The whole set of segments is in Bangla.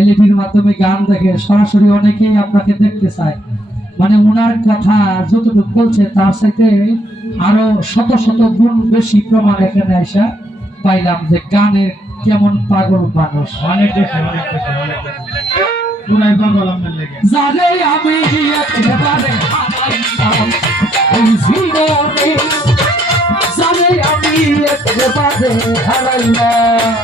এলইডির মাধ্যমে গান দেখে, সরাসরি অনেকেই আপনাকে দেখতে চায়। মানে ওনার কথা যতটুকু বলছে তার সাথে আরো শত শত গুণ বেশি প্রমাণ এখানে এসে পাইলাম যে গানের কেমন পাগল মানুষ। অনেক বেশি অনেক বেশি অনেক বেশি পুরাই পাগল আমার লেগে জানে আমি একেবারে হারাইলাম এই জীবনে, জানে আমি একেবারে হারাইলাম।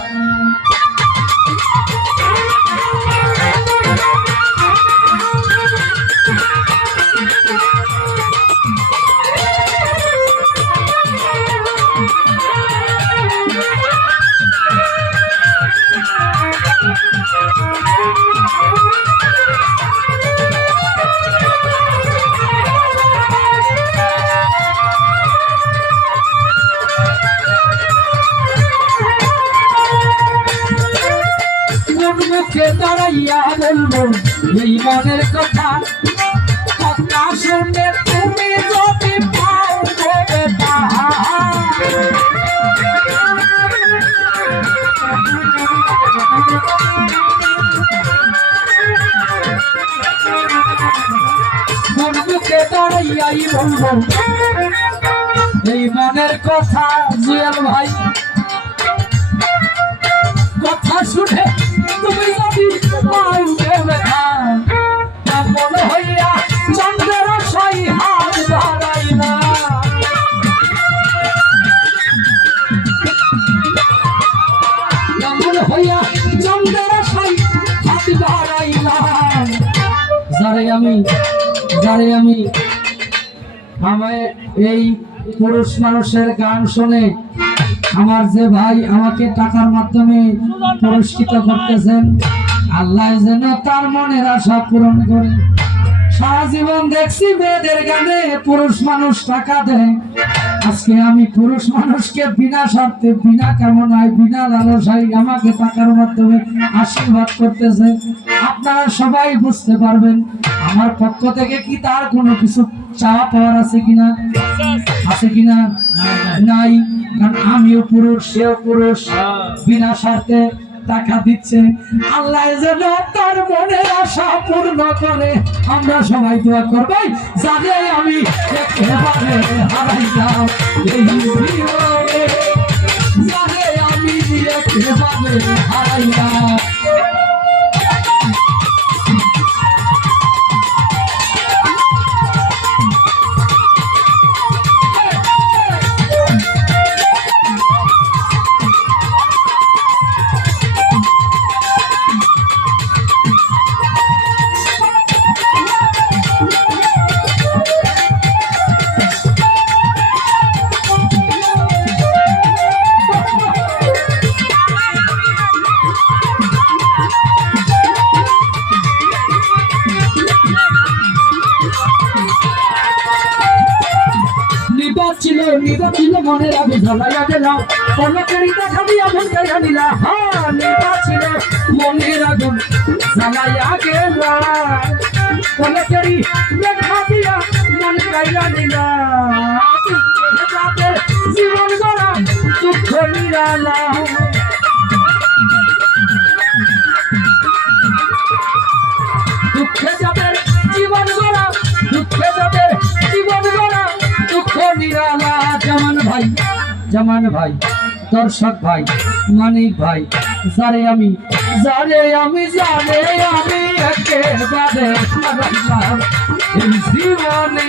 মুখে দাঁড়াইয়া বলবো এই মনের কথা, কথা শুনে তুমি যদি পাও তবে মন মুখে দাঁড়াইয়াই বলবো এই মনের কথা। জুয়েল ভাই কথা শুনে তুমি যদি পাও দেখা, মনে হইয়া চন্দ্রের সাই হাত বাড়াইলা, মনে হইয়া চন্দ্রের সাই হাত বাড়াইলা। যারে আমি আমায় এই পুরুষ মানুষের গান শুনে আমার যে ভাই আমাকে টাকার মাধ্যমে পুরস্কৃত করতেছেন, আল্লাহ যেন তার মনের আশা পূরণ করে। সারা জীবন দেখছি মেয়েদের গানে পুরুষ মানুষ টাকা দেয়, আজকে আমি পুরুষ মানুষকে বিনা স্বার্থে, বিনা কামনায়, বিনা লালসায় আমাকে টাকার মাধ্যমে আশীর্বাদ করতেছে। আপনারা সবাই বুঝতে পারবেন আমার পক্ষ থেকে কি তার কোনো কিছু চাওয়া পাওয়ার আছে কিনা, আছে কিনা? নাই। কারণ আমিও পুরুষ, সেও পুরুষ, বিনা স্বার্থে টাকা দিচ্ছে। আল্লাহ যেন তার মনের আশা পূর্ণ করে। আমরা সবাই দোয়া করবাই যাতে আমি একেবারে হারাইলাম এই জীবনে, যাতে আমি একেবারে হারাইলাম। নিবাচিল মনের আগে ঝালাইয়া গেলাম, পলকেরই দেখা দিয়া মন গাইয়া নিলা। হ্যাঁ, নিবাচিল মনের আগুন ঝালাইয়া গেলাম, পলকেরই দেখা দিয়া মন গাইয়া নিলা। জীবন গড়া দুঃখ নিরালা, দুঃখে যাদের জীবন গড়া, দুঃখে যাদের জীবন গড়া, দুঃখ নিরালা। জামান ভাই, দর্শক ভাই, মানিক ভাই, যারে আমি একেবারে হারাইলাম এই জীবনে,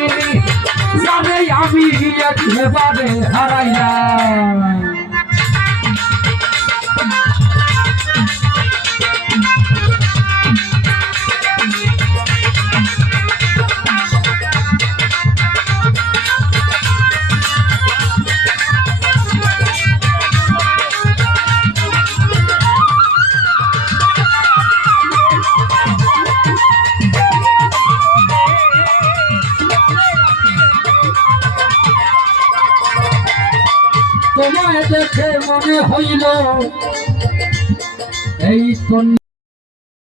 যারে আমি একেবারে হারাইলাম। তোমায় দেখে মনে হইল এই